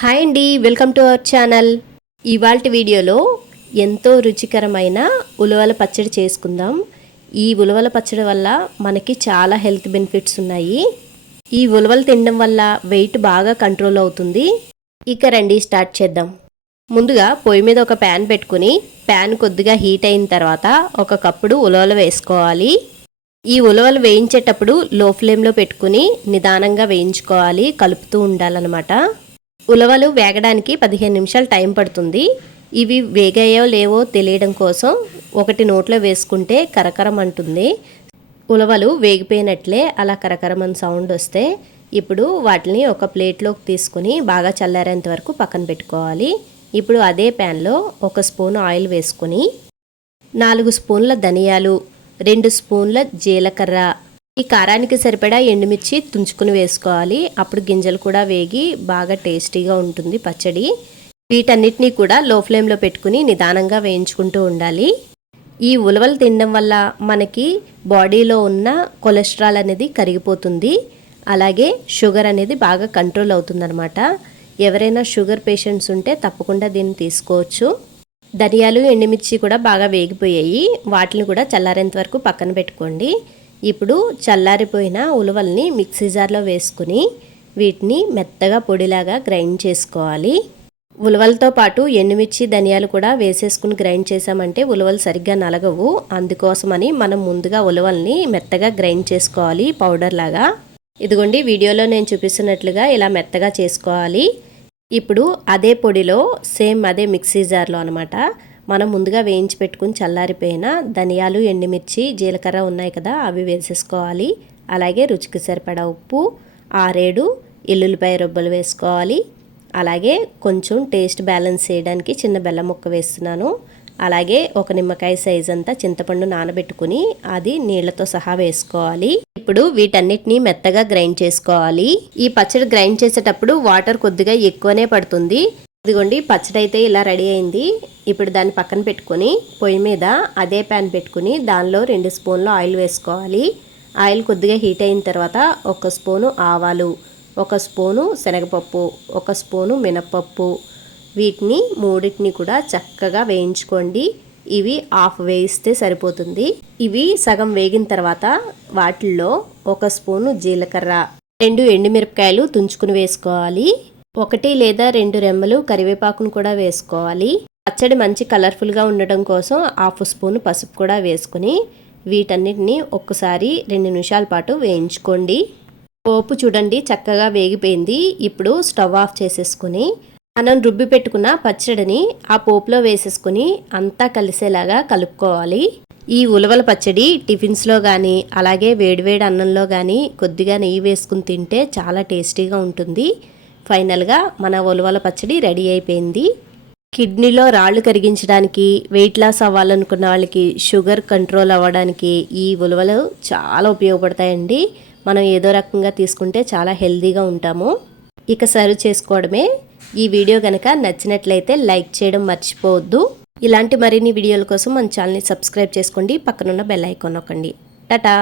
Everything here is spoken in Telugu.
హాయ్ అండి వెల్కమ్ టు అవర్ ఛానల్. ఇవాళ వీడియోలో ఎంతో రుచికరమైన ఉలవల పచ్చడి చేసుకుందాం. ఈ ఉలవల పచ్చడి వల్ల మనకి చాలా హెల్త్ బెనిఫిట్స్ ఉన్నాయి. ఈ ఉలవలు తినడం వల్ల వెయిట్ బాగా కంట్రోల్ అవుతుంది. ఇక రండి స్టార్ట్ చేద్దాం. ముందుగా పొయ్యి మీద ఒక ప్యాన్ పెట్టుకుని ప్యాన్ కొద్దిగా హీట్ అయిన తర్వాత ఒక కప్పుడు ఉలవలు వేసుకోవాలి. ఈ ఉలవలు వేయించేటప్పుడు లో ఫ్లేమ్లో పెట్టుకుని నిదానంగా వేయించుకోవాలి కలుపుతూ ఉండాలన్నమాట. ఉలవలు వేగడానికి పదిహేను నిమిషాలు టైం పడుతుంది. ఇవి వేగాయో లేవో తెలియడం కోసం ఒకటి నోట్లో వేసుకుంటే కరకరం అంటుంది. ఉలవలు వేగిపోయినట్లే అలా కరకరమని సౌండ్ వస్తే ఇప్పుడు వాటిని ఒక ప్లేట్లోకి తీసుకుని బాగా చల్లారేంత వరకు పక్కన పెట్టుకోవాలి. ఇప్పుడు అదే ప్యాన్లో ఒక స్పూన్ ఆయిల్ వేసుకుని నాలుగు స్పూన్ల ధనియాలు రెండు స్పూన్ల జీలకర్ర ఈ కారానికి సరిపడా ఎండుమిర్చి తుంచుకుని వేసుకోవాలి. అప్పుడు గింజలు కూడా వేగి బాగా టేస్టీగా ఉంటుంది పచ్చడి. వీటన్నిటినీ కూడా లో ఫ్లేమ్లో పెట్టుకుని నిదానంగా వేయించుకుంటూ ఉండాలి. ఈ ఉలవలు తినడం వల్ల మనకి బాడీలో ఉన్న కొలెస్ట్రాల్ అనేది కరిగిపోతుంది. అలాగే షుగర్ అనేది బాగా కంట్రోల్ అవుతుందన్నమాట. ఎవరైనా షుగర్ పేషెంట్స్ ఉంటే తప్పకుండా దీన్ని తీసుకోవచ్చు. ధనియాలు ఎండుమిర్చి కూడా బాగా వేగిపోయాయి. వాటిని కూడా చల్లారేంత వరకు పక్కన పెట్టుకోండి. ఇప్పుడు చల్లారిపోయిన ఉలవల్ని మిక్సీ జార్లో వేసుకుని వీటిని మెత్తగా పొడిలాగా గ్రైండ్ చేసుకోవాలి. ఉలవలతో పాటు ఎండుమిర్చి ధనియాలు కూడా వేసేసుకుని గ్రైండ్ చేసామంటే ఉలవలు సరిగ్గా నలగవు. అందుకోసమని మనం ముందుగా ఉలవల్ని మెత్తగా గ్రైండ్ చేసుకోవాలి పౌడర్ లాగా. ఇదిగోండి వీడియోలో నేను చూపిస్తున్నట్లుగా ఇలా మెత్తగా చేసుకోవాలి. ఇప్పుడు అదే పొడిలో సేమ్ అదే మిక్సీ జార్లో అనమాట మనం ముందుగా వేయించి పెట్టుకుని చల్లారిపోయిన ధనియాలు ఎండుమిర్చి జీలకర్ర ఉన్నాయి కదా అవి వేసేసుకోవాలి. అలాగే రుచికి సరిపడా ఉప్పు ఆరేడు ఎల్లుల్లిపాయ రొబ్బలు వేసుకోవాలి. అలాగే కొంచెం టేస్ట్ బ్యాలెన్స్ చేయడానికి చిన్న బెల్లం ముక్క వేస్తున్నాను. అలాగే ఒక నిమ్మకాయ సైజ్ అంతా చింతపండు నానబెట్టుకుని అది నీళ్ళతో సహా వేసుకోవాలి. ఇప్పుడు వీటన్నిటిని మెత్తగా గ్రైండ్ చేసుకోవాలి. ఈ పచ్చడి గ్రైండ్ చేసేటప్పుడు వాటర్ కొద్దిగా ఎక్కువనే పడుతుంది. ఇదిగోండి పచ్చడి అయితే ఇలా రెడీ అయింది. ఇప్పుడు దాన్ని పక్కన పెట్టుకొని పొయ్యి మీద అదే ప్యాన్ పెట్టుకుని దానిలో రెండు స్పూన్లు ఆయిల్ వేసుకోవాలి. ఆయిల్ కొద్దిగా హీట్ అయిన తర్వాత ఒక స్పూను ఆవాలు ఒక స్పూను శనగపప్పు ఒక స్పూను మినపప్పు వీటిని మూడింటిని కూడా చక్కగా వేయించుకోండి. ఇవి ఆఫ్ వేయిస్తే సరిపోతుంది. ఇవి సగం వేగిన తర్వాత వాటిల్లో ఒక స్పూను జీలకర్ర రెండు ఎండుమిరపకాయలు తుంచుకుని వేసుకోవాలి. ఒకటి లేదా రెండు రెమ్మలు కరివేపాకును కూడా వేసుకోవాలి. పచ్చడి మంచి కలర్ఫుల్గా ఉండడం కోసం హాఫ్ స్పూన్ పసుపు కూడా వేసుకుని వీటన్నిటిని ఒక్కసారి రెండు నిమిషాల పాటు వేయించుకోండి. పోపు చూడండి చక్కగా వేగిపోయింది. ఇప్పుడు స్టవ్ ఆఫ్ చేసేసుకుని మనం రుబ్బి పెట్టుకున్న పచ్చడిని ఆ పోపులో వేసేసుకుని అంతా కలిసేలాగా కలుపుకోవాలి. ఈ ఉలవల పచ్చడి టిఫిన్స్లో కానీ అలాగే వేడివేడి అన్నంలో కానీ కొద్దిగా నెయ్యి వేసుకుని తింటే చాలా టేస్టీగా ఉంటుంది. ఫైనల్గా మన ఉలవల పచ్చడి రెడీ అయిపోయింది. కిడ్నీలో రాళ్ళు కరిగించడానికి వెయిట్ లాస్ అవ్వాలనుకున్న వాళ్ళకి షుగర్ కంట్రోల్ అవ్వడానికి ఈ ఉలవలు చాలా ఉపయోగపడతాయండి. మనం ఏదో రకంగా తీసుకుంటే చాలా హెల్దీగా ఉంటాము. ఇక సర్వ్ చేసుకోవడమే. ఈ వీడియో కనుక నచ్చినట్లయితే లైక్ చేయడం మర్చిపోవద్దు. ఇలాంటి మరిన్ని వీడియోల కోసం మన ఛానల్ని సబ్స్క్రైబ్ చేసుకోండి. పక్కనున్న బెల్ ఐకాన్ నొక్కండి. టాటా!